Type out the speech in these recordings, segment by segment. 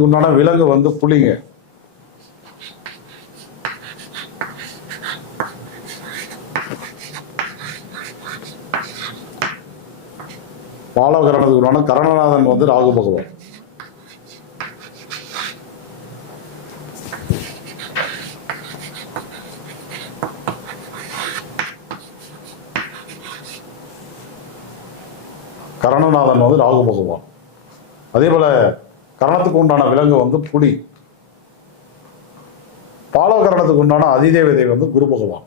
கரணத்துக்கு உண்டான விலங்கு வந்து புலிங்க. பாலவ கரணத்துக்கு உண்டான கரணநாதன் வந்து ராகு பகவான். கரணநாதன் வந்து ராகு பகவான். அதே போல கரணத்துக்கு உண்டான விலங்கு வந்து புலி. பாலவ கரணத்துக்கு உண்டான அதிதேவதை வந்து குரு பகவான்.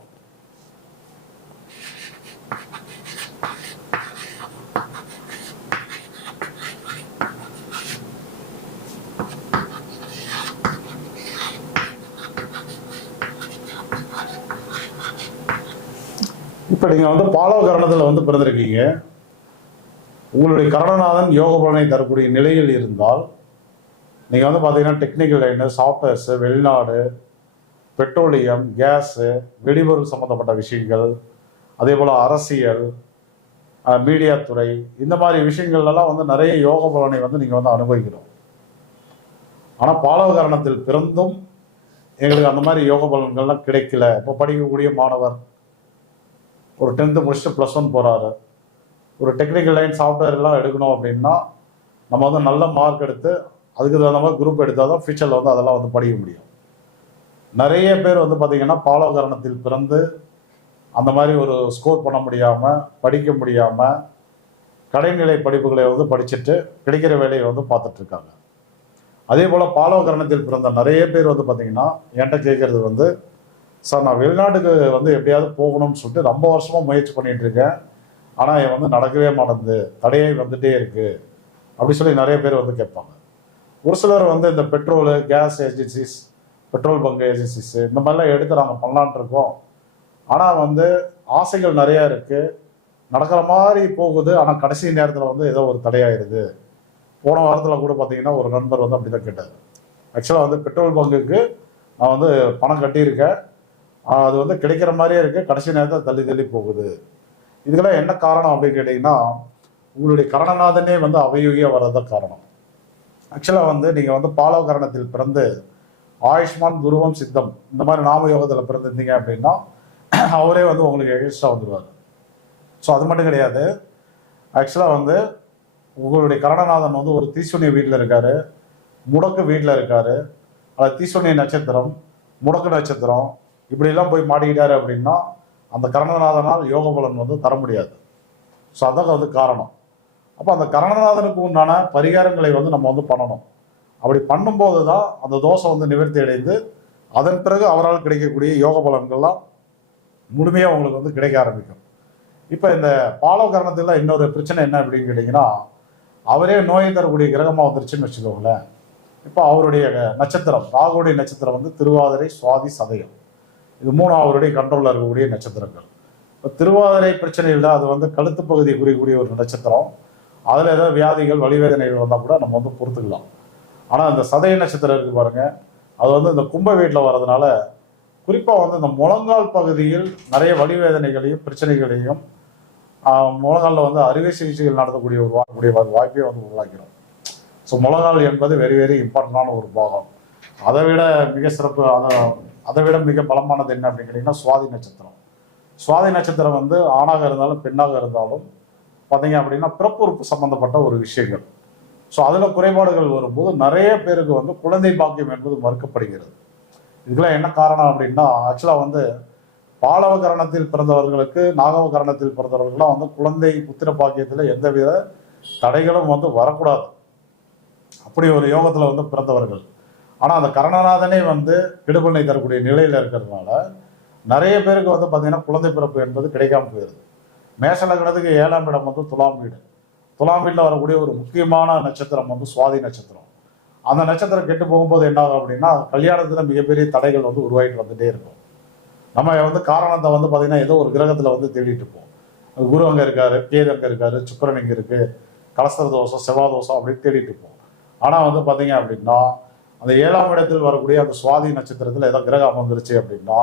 இப்ப நீங்க வந்து பாலவ கரணத்துல வந்து பிறந்திருக்கீங்க. உங்களுடைய கரணநாதன் யோக பலனை தரக்கூடிய நிலையில் இருந்தால் நீங்கள் வந்து பார்த்தீங்கன்னா டெக்னிக்கல் லைனு, சாஃப்ட்வேர்ஸு, வெளிநாடு, பெட்ரோலியம், கேஸு, வெடிபொருள் சம்மந்தப்பட்ட விஷயங்கள், அதே போல் அரசியல், மீடியா துறை, இந்த மாதிரி விஷயங்கள்லாம் வந்து நிறைய யோக பலனை வந்து நீங்கள் வந்து அனுபவிக்கிறோம். ஆனால் பாலவ கரணத்தில் பிறந்தும் எங்களுக்கு அந்த மாதிரி யோக பலன்கள்லாம் கிடைக்கல. இப்போ படிக்கக்கூடிய மாணவர் ஒரு 10th முடிச்சுட்டு +1 போகிறாரு, ஒரு டெக்னிக்கல் லைன் சாஃப்ட்வேர் எல்லாம் எடுக்கணும் அப்படின்னா நம்ம வந்து நல்ல மார்க் எடுத்து அதுக்கு தகுந்த மாதிரி குரூப் எடுத்தால் தான் ஃபியூச்சரில் வந்து அதெல்லாம் வந்து படிக்க முடியும். நிறைய பேர் வந்து பார்த்திங்கன்னா பாலவ கரணத்தில் பிறந்து அந்த மாதிரி ஒரு ஸ்கோர் பண்ண முடியாமல், படிக்க முடியாமல், கடைநிலை படிப்புகளை வந்து படிச்சுட்டு கிடைக்கிற வேலையை வந்து பார்த்துட்ருக்காங்க. அதே போல் பாலவ கரணத்தில் பிறந்த நிறைய பேர் வந்து பார்த்திங்கன்னா என்கிட்ட கேட்குறது வந்து, சார் நான் வெளிநாட்டுக்கு வந்து எப்படியாவது போகணும்னு சொல்லிட்டு ரொம்ப வருஷமாக முயற்சி பண்ணிகிட்டு இருக்கேன், ஆனால் என் வந்து நடக்கவே மாட்டேங்குது, தடையாய் வந்துட்டே இருக்குது அப்படி சொல்லி நிறைய பேர் வந்து கேட்பாங்க. ஒரு சிலர் வந்து இந்த petrol, gas agencies, petrol bunk agencies இந்த மாதிரிலாம் எடுத்து நாங்கள் பண்ணலான் இருக்கோம். ஆனால் வந்து ஆசைகள் நிறையா இருக்குது, நடக்கிற மாதிரி போகுது, ஆனால் கடைசி நேரத்தில் வந்து ஏதோ ஒரு தடையாயிருது. போன வாரத்தில் கூட பார்த்தீங்கன்னா ஒரு நண்பர் வந்து அப்படி தான் கேட்டார். ஆக்சுவலாக வந்து பெட்ரோல் பங்குக்கு நான் வந்து பணம் கட்டியிருக்கேன், அது வந்து கிடைக்கிற மாதிரியே இருக்குது, கடைசி நேரத்தில் தள்ளி தள்ளி போகுது. இதுக்கெல்லாம் என்ன காரணம் அப்படின்னு கேட்டிங்கன்னா, உங்களுடைய கரணநாதனே வந்து அவயோகியாக வர்றதுதான் காரணம். ஆக்சுவலாக வந்து நீங்கள் வந்து பாலவ கரணத்தில் பிறந்து ஆயுஷ்மான், துருவம், சித்தம் இந்த மாதிரி நாம யோகத்தில் பிறந்திருந்தீங்க அப்படின்னா அவரே வந்து உங்களுக்கு எகென்ஸ்டாக வந்துடுவார். ஸோ அது மட்டும் கிடையாது, ஆக்சுவலாக வந்து உங்களுடைய கரணநாதன் வந்து ஒரு தீசுனிய வீட்டில் இருக்கார், முடக்கு வீட்டில் இருக்கார், அது தீசுனிய நட்சத்திரம், முடக்கு நட்சத்திரம், இப்படிலாம் போய் மாட்டிக்கிட்டாரு அப்படின்னா அந்த கரணநாதனால் யோக பலன் வந்து தர முடியாது. ஸோ அதான் வந்து காரணம். அப்போ அந்த கரணநாதனுக்கு உண்டான பரிகாரங்களை வந்து நம்ம வந்து பண்ணணும். அப்படி பண்ணும்போது தான் அந்த தோஷம் வந்து நிவர்த்தி அடைந்து அதன் பிறகு அவரால் கிடைக்கக்கூடிய யோக பலன்கள்லாம் முழுமையாக உங்களுக்கு வந்து கிடைக்க ஆரம்பிக்கும். இப்போ இந்த பாலவ கரணத்தில் இன்னொரு பிரச்சனை என்ன அப்படின்னு கேட்டிங்கன்னா, அவரே நோயை தரக்கூடிய கிரகமாக வந்துருச்சுன்னு வச்சுக்கோங்களேன். இப்போ அவருடைய நட்சத்திரம், ராகுடைய நட்சத்திரம் வந்து திருவாதிரை, சுவாதி, சதயம், இது 3 அவருடைய கண்ட்ரோலில் இருக்கக்கூடிய நட்சத்திரங்கள். இப்போ திருவாதிரை பிரச்சனை இல்லை, அது வந்து கழுத்து பகுதியை குறிக்கக்கூடிய ஒரு நட்சத்திரம். அதில் ஏதாவது வியாதிகள், வலிவேதனைகள் வந்தால் கூட நம்ம வந்து பொறுத்துக்கலாம். ஆனால் இந்த சதய நட்சத்திரம் இருக்குது பாருங்கள், அது வந்து இந்த கும்ப வீட்டில் வர்றதுனால குறிப்பாக வந்து இந்த முழங்கால் பகுதியில் நிறைய வலிவேதனைகளையும் பிரச்சனைகளையும், முழங்காலில் வந்து அறுவை சிகிச்சைகள் நடத்தக்கூடிய ஒரு வாய்ப்பையும் வந்து உருவாக்கிறோம். ஸோ முழங்கால் என்பது வெரி வெரி இம்பார்ட்டண்டான ஒரு பாகம். அதை விட மிக சிறப்பு, அதை விட மிக பலமானது என்ன அப்படின்னு கேட்டிங்கன்னா சுவாதி நட்சத்திரம். சுவாதி நட்சத்திரம் வந்து ஆணாக இருந்தாலும் பெண்ணாக இருந்தாலும் பார்த்தீங்க அப்படின்னா பிறப்புறுப்பு சம்பந்தப்பட்ட ஒரு விஷயங்கள். ஸோ அதில் குறைபாடுகள் வரும்போது நிறைய பேருக்கு வந்து குழந்தை பாக்கியம் என்பது மறுக்கப்படுகிறது. இதுக்கெல்லாம் என்ன காரணம் அப்படின்னா, ஆக்சுவலாக வந்து பாலவ கரணத்தில் பிறந்தவர்களுக்கு, நாகவ கரணத்தில் பிறந்தவர்கள்லாம் வந்து குழந்தை புத்திர பாக்கியத்தில் எந்தவித தடைகளும் வந்து வரக்கூடாது, அப்படி ஒரு யோகத்தில் வந்து பிறந்தவர்கள். ஆனால் அந்த கரணநாதனே வந்து கெடுபலனை தரக்கூடிய நிலையில் இருக்கிறதுனால நிறைய பேருக்கு வந்து பார்த்தீங்கன்னா குழந்தை பிறப்பு என்பது கிடைக்காம போயிடுது. மேஷ லக்னத்துக்கு 7ஆம் இடம் வந்து துலாம் வீடு. துலாம் வீட்டில் வரக்கூடிய ஒரு முக்கியமான நட்சத்திரம் வந்து சுவாதி நட்சத்திரம். அந்த நட்சத்திரம் கெட்டு போகும்போது என்ன ஆகும் அப்படின்னா, கல்யாணத்தில் மிகப்பெரிய தடைகள் வந்து உருவாகிட்டு வந்துட்டே இருக்கும். நம்ம வந்து காரணத்தை வந்து பார்த்தீங்கன்னா ஏதோ ஒரு கிரகத்தில் வந்து தேடிட்டு இருப்போம். குரு அங்கே இருக்காரு, கேது அங்கே இருக்காரு, சுக்கிரன் இங்கே இருக்குது, கலஸ்தர தோஷம், செவ்வாய் தோஷம் அப்படின்னு தேடிட்டு இருப்போம். ஆனால் வந்து பார்த்தீங்க அப்படின்னா அந்த 7ஆம் இடத்தில் வரக்கூடிய அந்த சுவாதி நட்சத்திரத்தில் ஏதோ கிரகம் அமர்ந்துருச்சு அப்படின்னா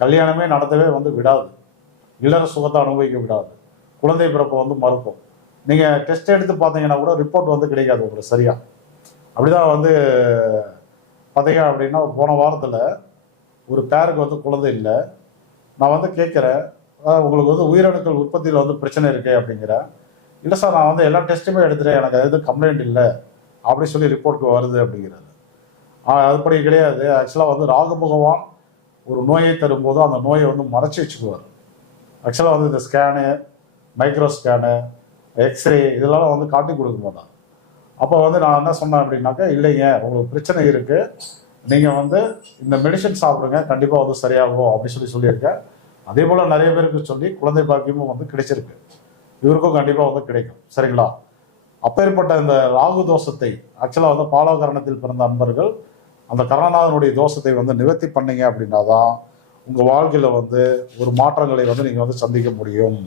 கல்யாணமே நடத்தவே வந்து விடாது, இல்லற சுகத்தை அனுபவிக்க விடாது, குழந்தை பிறப்பை வந்து மறுக்கும். நீங்கள் டெஸ்ட் எடுத்து பார்த்தீங்கன்னா கூட ரிப்போர்ட் வந்து கிடைக்காது உங்களுக்கு சரியா. அப்படிதான் வந்து பார்த்தீங்க அப்படின்னா போன வாரத்தில் ஒரு பேருக்கு வந்து குழந்தை இல்லை. நான் வந்து கேட்குறேன், உங்களுக்கு வந்து உயிரணுக்கள் உற்பத்தியில் வந்து பிரச்சனை இருக்கு அப்படிங்கிறேன். இல்லை சார், நான் வந்து எல்லா டெஸ்ட்டுமே எடுத்துகிறேன், எனக்கு எதுவும் கம்ப்ளைண்ட் இல்லை அப்படி சொல்லி ரிப்போர்ட் வருது அப்படிங்கிறது. அதுபடி கிடையாது. ஆக்சுவலாக வந்து ராகு பகவான் ஒரு நோயை தரும்போது அந்த நோயை வந்து மறைச்சி வச்சுக்குவார். ஆக்சுவலாக வந்து இந்த ஸ்கேனு, மைக்ரோ ஸ்கேனு, எக்ஸ்ரே இதெல்லாம் வந்து காட்டி கொடுக்க மாட்டான். அப்போ வந்து நான் என்ன சொன்னேன் அப்படின்னாக்கா, இல்லைங்க உங்களுக்கு பிரச்சனை இருக்குது, நீங்கள் வந்து இந்த மெடிசன் சாப்பிடுங்க, கண்டிப்பாக வந்து சரியாகும் அப்படின்னு சொல்லியிருக்கேன். அதே போல் நிறைய பேருக்கு சொல்லி குழந்தை பாக்கியமும் வந்து கிடைச்சிருக்கு. இவருக்கும் கண்டிப்பாக வந்து கிடைக்கும். சரிங்களா? அப்பேற்பட்ட இந்த ராகு தோஷத்தை ஆக்சுவலாக வந்து பாலகரணத்தில் பிறந்த அன்பர்கள் அந்த கரணநாதனுடைய தோஷத்தை வந்து நிவர்த்தி பண்ணீங்க அப்படின்னா தான் உங்கள் வாழ்க்கையில் வந்து ஒரு மாற்றங்களை வந்து நீங்கள் வந்து சந்திக்க முடியும்.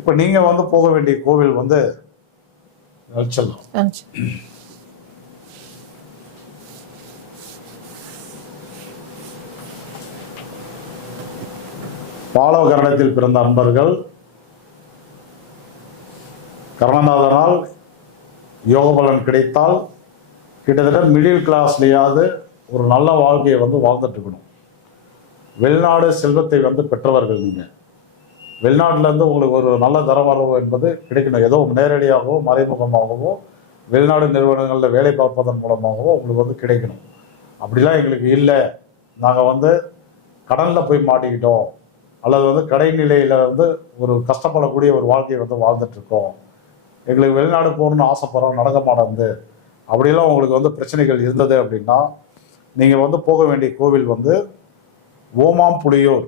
இப்போ நீங்கள் வந்து போக வேண்டிய கோவில் வந்து பாலகரணத்தில் பிறந்த அன்பர்கள் கரணநாதனால் யோக பலன் கிடைத்தால் கிட்டத்தட்ட மிடில் கிளாஸ்லேயாவது ஒரு நல்ல வாழ்க்கையை வந்து வாழ்ந்துட்டு இருக்கணும். வெளிநாடு செல்வத்தை வந்து பெற்றவர்கள் நீங்கள். வெளிநாட்டிலேருந்து உங்களுக்கு ஒரு நல்ல தரவரவு என்பது கிடைக்கணும். ஏதோ நேரடியாகவோ மறைமுகமாகவோ வெளிநாடு நிறுவனங்களில் வேலை பார்ப்பதன் மூலமாகவோ உங்களுக்கு வந்து கிடைக்கணும். அப்படிலாம் எங்களுக்கு இல்லை, நாங்கள் வந்து கடனில் போய் மாட்டிக்கிட்டோம் அல்லது வந்து கடைநிலையில் வந்து ஒரு கஷ்டப்படக்கூடிய ஒரு வாழ்க்கையை வந்து வாழ்ந்துட்டுருக்கோம், எங்களுக்கு வெளிநாடு போகணுன்னு ஆசைப்படுறோம், நடக்க மாட்டேங்குது, அப்படிலாம் உங்களுக்கு வந்து பிரச்சனைகள் இருந்தது அப்படின்னா நீங்கள் வந்து போக வேண்டிய கோவில் வந்து ஓமாம்புலியூர்.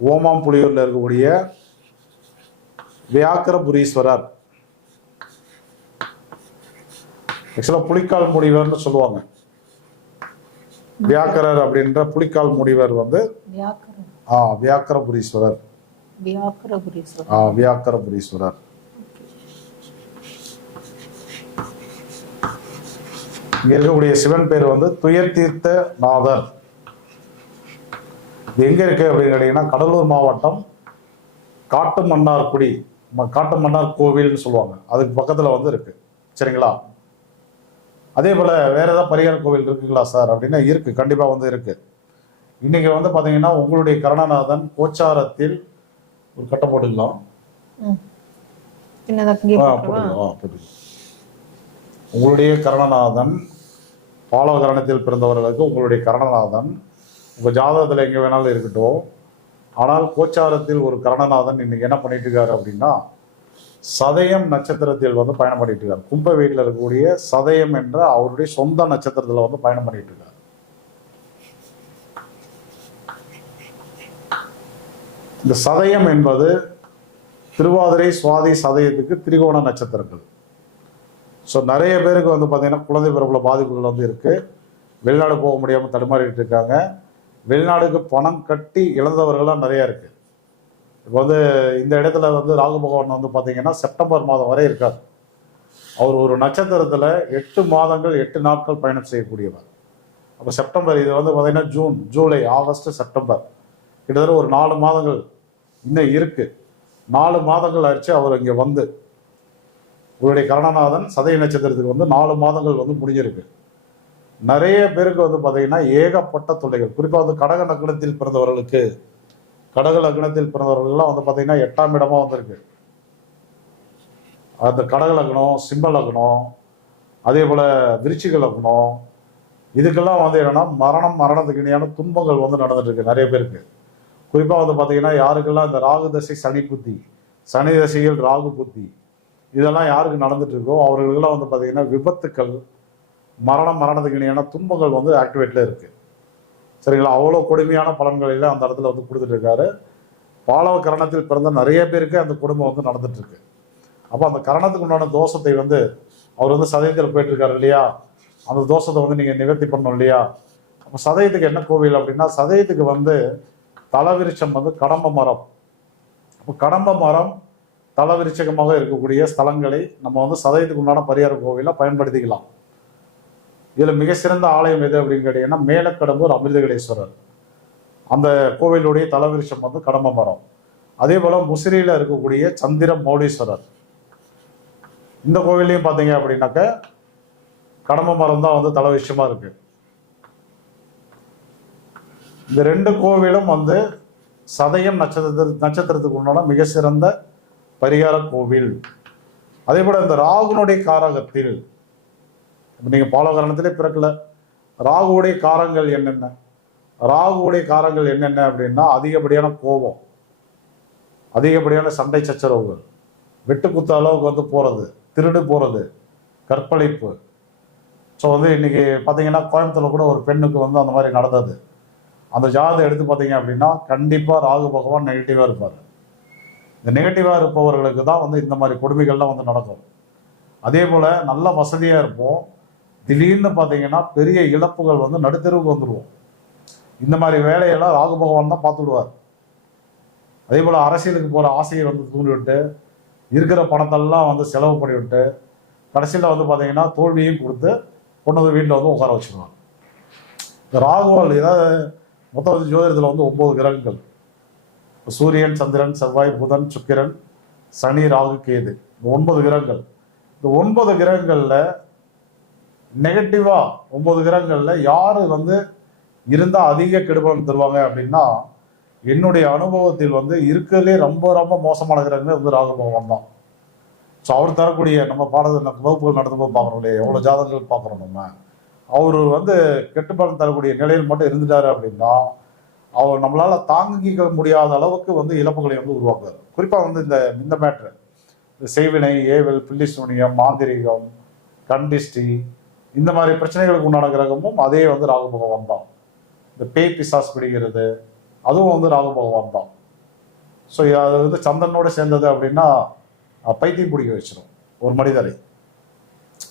ஓமாம்புலியூரில் இருக்கக்கூடிய வியாக்கரபுரீஸ்வரர். ஆக்சுவலாக புலிக்கால் முடிவர்னு சொல்லுவாங்க. வியாக்கரர் அப்படின்ற புலிக்கால் முடிவர் வந்து வியாக்கரபுரீஸ்வரர். வியாக்கரபுரீஸ்வரர். இங்க இருக்கக்கூடிய சிவன் பேர் வந்து துயர் தீர்த்த நாதர். எங்க இருக்கு அப்படின்னு கேட்டீங்கன்னா கடலூர் மாவட்டம் காட்டு மன்னார்குடி, காட்டு மன்னார் கோவில்னு சொல்லுவாங்க, அதுக்கு பக்கத்துல வந்து இருக்கு. சரிங்களா? அதே போல வேற ஏதாவது பரிகார கோவில் இருக்குங்களா சார் அப்படின்னா இருக்கு, கண்டிப்பா வந்து இருக்கு. இன்னைக்கு வந்து பாத்தீங்கன்னா உங்களுடைய கரணநாதன் கோச்சாரத்தில் ஒரு கட்டம் போட்டுக்கலாம். உங்களுடைய கரணநாதன் பாலகரணத்தில் பிறந்தவர்களுக்கு உங்களுடைய கரணநாதன் உங்கள் ஜாதகத்தில் எங்கே வேணாலும் இருக்கட்டும். ஆனால் கோச்சாரத்தில் ஒரு கரணநாதன் இன்னைக்கு என்ன பண்ணிட்டு இருக்காரு அப்படின்னா சதயம் நட்சத்திரத்தில் வந்து பயணம் பண்ணிட்டு இருக்காரு. கும்ப வீட்டில் இருக்கக்கூடிய சதயம் என்ற அவருடைய சொந்த நட்சத்திரத்தில் வந்து பயணம் பண்ணிட்டு இருக்காரு. இந்த சதயம் என்பது திருவாதிரை சுவாதி சதயத்துக்கு திரிகோண நட்சத்திரங்கள். ஸோ நிறைய பேருக்கு வந்து பார்த்தீங்கன்னா குழந்தை பிறப்புல பாதிப்புகள் வந்து இருக்குது. வெளிநாடு போக முடியாமல் தடுமாறிட்டு இருக்காங்க. வெளிநாடுக்கு பணம் கட்டி இழந்தவர்கள்லாம் நிறையா இருக்குது. இப்போ வந்து இந்த இடத்துல வந்து ராகு பகவான் வந்து பார்த்தீங்கன்னா செப்டம்பர் மாதம் வரை இருக்கார். அவர் ஒரு நட்சத்திரத்தில் 8 மாதங்கள் 8 நாட்கள் பயணம் செய்யக்கூடியவர். அப்போ செப்டம்பர், இது வந்து பார்த்தீங்கன்னா ஜூன், ஜூலை, ஆகஸ்ட், செப்டம்பர், கிட்டத்தட்ட ஒரு 4 மாதங்கள் இன்னும் இருக்குது. 4 மாதங்கள் ஆயிடுச்சு அவர் இங்கே வந்து. உங்களுடைய கரணநாதன் சதய நட்சத்திரத்துக்கு வந்து 4 மாதங்கள் வந்து முடிஞ்சிருக்கு. நிறைய பேருக்கு வந்து பார்த்தீங்கன்னா ஏகப்பட்ட தொல்லைகள். குறிப்பாக வந்து கடக லக்னத்தில் பிறந்தவர்களுக்கு, கடக லக்னத்தில் பிறந்தவர்கள்லாம் வந்து பார்த்தீங்கன்னா 8ஆம் இடமா வந்திருக்கு. அந்த கடக லக்னம், சிம்ம லக்னம், அதே போல் விருச்சிக லக்னம், இதுக்கெல்லாம் வந்து என்னன்னா மரணத்துக்கு இணையான துன்பங்கள் வந்து நடந்துட்டு இருக்கு நிறைய பேருக்கு. குறிப்பாக வந்து பார்த்தீங்கன்னா யாருக்கெல்லாம் இந்த ராகு தசை சனி புத்தி, சனி தசையில் ராகு புத்தி இதெல்லாம் யாருக்கு நடந்துட்டு இருக்கோ அவர்களுக்கெல்லாம் வந்து பார்த்தீங்கன்னா விபத்துக்கள், மரணத்துக்கு இணையான துன்பங்கள் வந்து ஆக்டிவேட்டில் இருக்குது. சரிங்களா? அவ்வளோ கொடுமையான பலன்கள் எல்லாம் அந்த இடத்துல வந்து கொடுத்துட்டு இருக்காரு. பாலவ கரணத்தில் பிறந்த நிறைய பேருக்கு அந்த குடும்பம் வந்து நடந்துட்டு இருக்கு. அப்போ அந்த கரணத்துக்கு உண்டான தோஷத்தை வந்து அவர் வந்து சதயத்தில் போயிட்டு இருக்காரு இல்லையா, அந்த தோஷத்தை வந்து நீங்கள் நிவர்த்தி பண்ணணும் இல்லையா. அப்போ சதயத்துக்கு என்ன கோவில் அப்படின்னா சதயத்துக்கு வந்து தலவிருச்சம் வந்து கடம்ப மரம். அப்போ கடம்ப மரம் தலவிருச்சகமாக இருக்கக்கூடிய ஸ்தலங்களை நம்ம வந்து சதயத்துக்கு உண்டான பரிகார கோவில பயன்படுத்திக்கலாம். இதில் மிக சிறந்த ஆலயம் எது அப்படின்னு கேட்டீங்கன்னா மேலக்கடம்பூர் அமிர்தகடேஸ்வரர். அந்த கோவிலுடைய தலவிருஷம் வந்து கடம்ப மரம். அதே போல முசிறியில் இருக்கக்கூடிய சந்திர மௌலீஸ்வரர். இந்த கோவிலையும் பார்த்தீங்க அப்படின்னாக்க கடம்ப மரம் தான் வந்து தலை விஷயமா இருக்கு. இந்த 2 கோவிலும் வந்து சதயம் நட்சத்திரத்துக்கு உண்டான மிக சிறந்த பரிகார கோவில். அதே போல இந்த ராகுனுடைய காரகத்தில் நீங்க பாலகரணத்திலே பிறக்கல, ராகுவுடைய காரங்கள் என்னென்ன? ராகுவுடைய காரங்கள் என்னென்ன அப்படின்னா அதிகப்படியான கோபம், அதிகப்படியான சண்டை சச்சரவுகள், வெட்டுக்குத்த அளவுக்கு வந்து போறது, திருடு போறது, கற்பழிப்பு. ஸோ வந்து இன்னைக்கு பார்த்தீங்கன்னா கோயம்புத்தூர்ல கூட ஒரு பெண்ணுக்கு வந்து அந்த மாதிரி நடந்தது. அந்த ஜாதகத்தை எடுத்து பார்த்தீங்க அப்படின்னா கண்டிப்பாக ராகு பகவான் நெகட்டிவாக இருப்பார். இந்த நெகட்டிவாக இருப்பவர்களுக்கு தான் வந்து இந்த மாதிரி கொடுமைகள்லாம் வந்து நடக்கும். அதே போல் நல்ல வசதியாக இருப்போம், திடீர்னு பார்த்தீங்கன்னா பெரிய இழப்புகள் வந்து நடுத்தெருவுக்கு வந்துடுவோம். இந்த மாதிரி வேலையெல்லாம் ராகு பகவான் தான் பார்த்து விடுவார். அதே போல் அரசியலுக்கு போகிற ஆசையை வந்து தூண்டிவிட்டு இருக்கிற பணத்தெல்லாம் வந்து செலவு பண்ணிவிட்டு கடைசியில் வந்து பார்த்தீங்கன்னா தோல்வியும் கொடுத்து கொண்டு வந்து வீட்டில் வந்து உட்கார வச்சுருவாங்க. இந்த ராகுவால் ஏதாவது மொத்தம் ஜோதிடத்தில் வந்து 9 கிரகங்கள், சூரியன், சந்திரன், செவ்வாய், புதன், சுக்கிரன், சனி, ராகு, கேது, இந்த 9 கிரகங்கள். இந்த 9 கிரகங்கள்ல நெகட்டிவா 9 கிரகங்கள்ல யாரு வந்து இருந்தா அதிக கெடுபலன் தருவாங்க அப்படின்னா என்னுடைய அனுபவத்தில் வந்து இருக்கிறதுலே ரொம்ப ரொம்ப மோசமான கிரகமே வந்து ராகு பகவான் தான். ஸோ அவர் தரக்கூடிய நம்ம வகுப்புகள் நடத்தும்போது பார்க்குறோம் இல்லையா, எவ்வளோ ஜாதகங்கள் பார்க்குறோம் நம்ம. அவர் வந்து கெட்டுப்பலன் தரக்கூடிய நிலையில் மட்டும் இருந்துட்டாரு அப்படின்னா அவர் நம்மளால தாங்கிக்க முடியாத அளவுக்கு வந்து இழப்புகளை வந்து உருவாக்குறாரு. குறிப்பாக வந்து இந்த மேட்ரு, இந்த செய்வினை, ஏவல், பில்லி சூனியம், மாந்திரிகம், கண்டிஷ்டி, இந்த மாதிரி பிரச்சனைகளுக்கு உண்டான கிரகமும் அதே வந்து ராகு பகவான் தான். இந்த பேய் பிசாஸ் பிடிக்கிறது அதுவும் வந்து ராகு பகவான் தான். ஸோ அது வந்து சந்திரனோட சேர்ந்தது அப்படின்னா பைத்தியம் பிடிக்க வச்சிடும் ஒரு மனிதரை.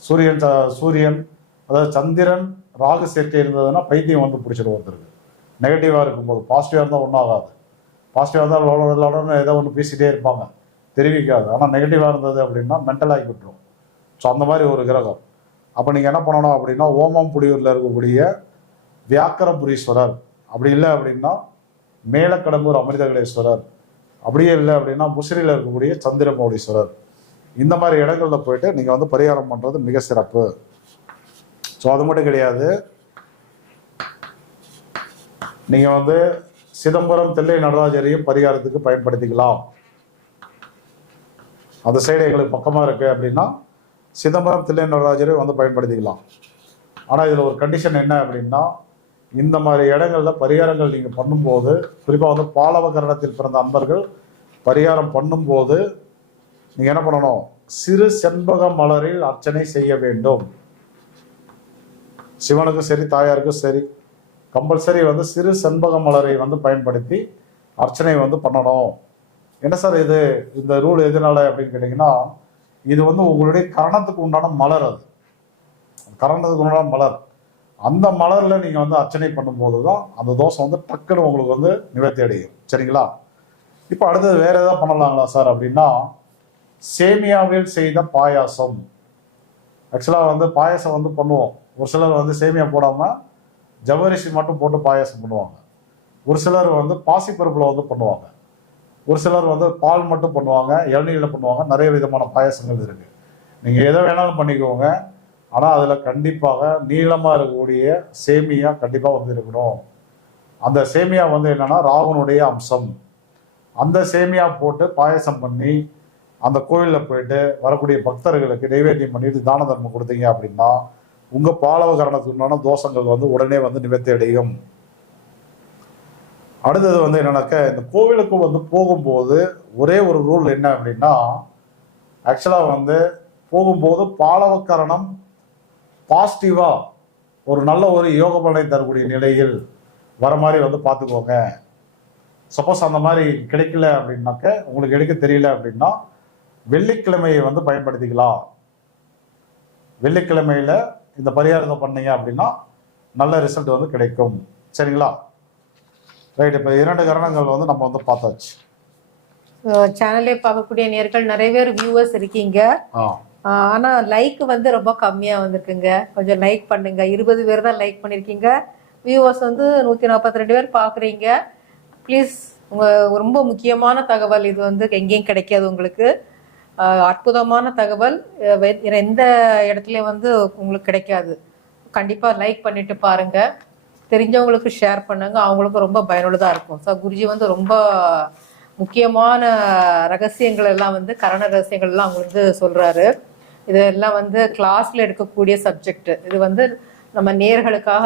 சூரியன் அதாவது சந்திரன் ராகு சேர்க்கை இருந்ததுன்னா பைத்தியம் வந்து பிடிச்சிடும் ஒருத்தருக்கு. நெகட்டிவாக இருக்கும்போது பாசிட்டிவாக இருந்தால் ஒன்றும் ஆகாது. பாசிட்டிவாக இருந்தால் ஏதோ ஒன்று பேசிகிட்டே இருப்பாங்க, தெரிவிக்காது. ஆனால் நெகட்டிவாக இருந்தது அப்படின்னா மென்டல் ஆகி விட்டுரும். ஸோ அந்த மாதிரி ஒரு கிரகம். அப்போ நீங்கள் என்ன பண்ணணும் அப்படின்னா ஓமம்புடியூரில் இருக்கக்கூடிய வியாக்கரபுரீஸ்வரர், அப்படி இல்லை அப்படின்னா மேலக்கடம்பூர் அமிர்தகடேஸ்வரர், அப்படியே இல்லை அப்படின்னா முசிறியில் இருக்கக்கூடிய சந்திரமௌலீஸ்வரர், இந்த மாதிரி இடங்களில் போயிட்டு நீங்கள் வந்து பரிகாரம் பண்ணுறது மிக சிறப்பு. ஸோ அது மட்டும் கிடையாது, நீங்கள் வந்து சிதம்பரம் தில்லை நடராஜரையும் பரிகாரத்துக்கு பயன்படுத்திக்கலாம். அந்த சைடு எங்களுக்கு பக்கமாக இருக்குது அப்படின்னா சிதம்பரம் தில்லை நடராஜரையும் வந்து பயன்படுத்திக்கலாம். ஆனால் இதில் ஒரு கண்டிஷன் என்ன அப்படின்னா இந்த மாதிரி இடங்களில் பரிகாரங்கள் நீங்கள் பண்ணும்போது, குறிப்பாக வந்து பாலவகரணத்தில் பிறந்த அன்பர்கள் பரிகாரம் பண்ணும்போது நீங்கள் என்ன பண்ணணும், சிறு செண்பக மலரில் அர்ச்சனை செய்ய வேண்டும். சிவனுக்கும் சரி தாயாருக்கும் சரி கம்பல்சரி வந்து சிறு செண்பக மலரை வந்து பயன்படுத்தி அர்ச்சனை வந்து பண்ணணும். என்ன சார் இது, இந்த ரூல் எதனால அப்படின்னு கேட்டிங்கன்னா இது வந்து உங்களுடைய கரணத்துக்கு உண்டான மலர், அது கரணத்துக்கு உண்டான மலர். அந்த மலரில் நீங்கள் வந்து அர்ச்சனை பண்ணும்போது தான் அந்த தோஷம் வந்து டக்குன்னு உங்களுக்கு வந்து நிவர்த்தி அடையும். சரிங்களா? இப்போ அடுத்தது வேறு எதாவது பண்ணலாங்களா சார் அப்படின்னா சேமியாவில் செய்த பாயாசம். ஆக்சுவலாக வந்து பாயாசம் வந்து பண்ணுவோம். ஒரு சிலர் வந்து சேமியா போடாமல் ஜவ்வரிசி மட்டும் போட்டு பாயாசம் பண்ணுவாங்க. ஒரு சிலர் வந்து பாசிப்பருப்பில் வந்து பண்ணுவாங்க. ஒரு சிலர் வந்து பால் மட்டும் பண்ணுவாங்க, இளநீரில் பண்ணுவாங்க. நிறைய விதமான பாயாசங்கள் இருக்குது. நீங்கள் எதை வேணாலும் பண்ணிக்கோங்க. ஆனால் அதில் கண்டிப்பாக நீளமாக இருக்கக்கூடிய சேமியா கண்டிப்பாக வந்து இருக்கணும். அந்த சேமியா வந்து என்னென்னா ராகுனுடைய அம்சம். அந்த சேமியா போட்டு பாயாசம் பண்ணி அந்த கோயிலில் போயிட்டு வரக்கூடிய பக்தர்களுக்கு நைவேத்தியம் பண்ணிட்டு தான தர்மம் கொடுத்தீங்க அப்படின்னா உங்கள் பாலவகரணத்துக்கு உண்டான தோஷங்கள் வந்து உடனே வந்து நிவர்த்தி அடையும். அடுத்தது வந்து என்னன்னாக்க, இந்த கோவிலுக்கு வந்து போகும்போது ஒரே ஒரு ரூல் என்ன அப்படின்னா, ஆக்சுவலாக வந்து போகும்போது பாலவக்கரணம் பாசிட்டிவா ஒரு நல்ல ஒரு யோக பலனை தரக்கூடிய நிலையில் வர மாதிரி வந்து பார்த்துக்கோங்க. சப்போஸ் அந்த மாதிரி கிடைக்கல அப்படின்னாக்க, உங்களுக்கு எடுக்க தெரியல அப்படின்னா வெள்ளிக்கிழமையை வந்து பயன்படுத்திக்கலாம். வெள்ளிக்கிழமையில இந்த பரிகாரத்தை பண்ணீங்க அப்படின்னா நல்ல ரிசல்ட் வந்து கிடைக்கும். சரிங்களா? ரைட். இப்போ 2 கரணங்கள் வந்து நம்ம வந்து பார்த்தாச்சு. சேனலே பார்க்கக்கூடிய நேர்கள் நிறைய பேர் வியூவர்ஸ் இருக்கீங்க. ஆனா லைக் வந்து ரொம்ப கம்மியா வந்திருக்குங்க. கொஞ்சம் லைக் பண்ணுங்க. 20 பேர் தான் லைக் பண்ணிருக்கீங்க. வியூவர்ஸ் வந்து 142 பேர் பாக்குறீங்க. ப்ளீஸ், உங்க ரொம்ப முக்கியமான தகவல் இது வந்து எங்கேயும் கிடைக்காது உங்களுக்கு. அற்புதமான தகவல். வேற எந்த இடத்துலயும் வந்து உங்களுக்கு கிடைக்காது. கண்டிப்பா லைக் பண்ணிட்டு பாருங்க, தெரிஞ்சவங்களுக்கு ஷேர் பண்ணுங்க, அவங்களுக்கு ரொம்ப பயனுள்ளதா இருக்கும். ஸோ குருஜி வந்து ரொம்ப முக்கியமான ரகசியங்கள் எல்லாம் வந்து கரண ரகசியங்கள் எல்லாம் அவங்க வந்து சொல்றாரு. இதெல்லாம் வந்து கிளாஸ்ல எடுக்கக்கூடிய சப்ஜெக்ட். இது வந்து நம்ம நேர்களுக்காக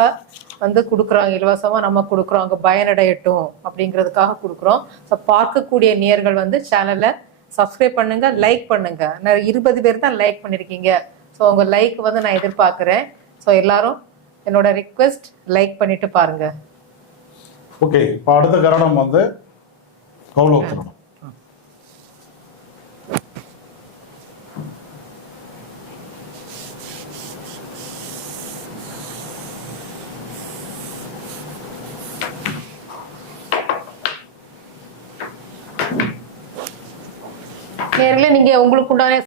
வந்து கொடுக்குறாங்க, இலவசமா நம்ம கொடுக்குறோம், அங்கே பயனடையட்டும் அப்படிங்கிறதுக்காக கொடுக்குறோம். ஸோ பார்க்கக்கூடிய நேர்கள் வந்து சேனலை சப்ஸ்கிரைப் பண்ணுங்க, லைக் பண்ணுங்க. நான் 20 பேர் தான் லைக் பண்ணியிருக்கீங்க. ஸோ உங்கள் லைக் வந்து நான் எதிர்பார்க்குறேன். ஸோ எல்லாரும் என்னோட ரிக்வெஸ்ட் லைக் பண்ணிட்டு பாருங்க. ஓகே, இப்போ அடுத்த கரணம் வந்து கௌலவ கரணம். நேர்களே, நீங்க உங்களுக்கு உண்டான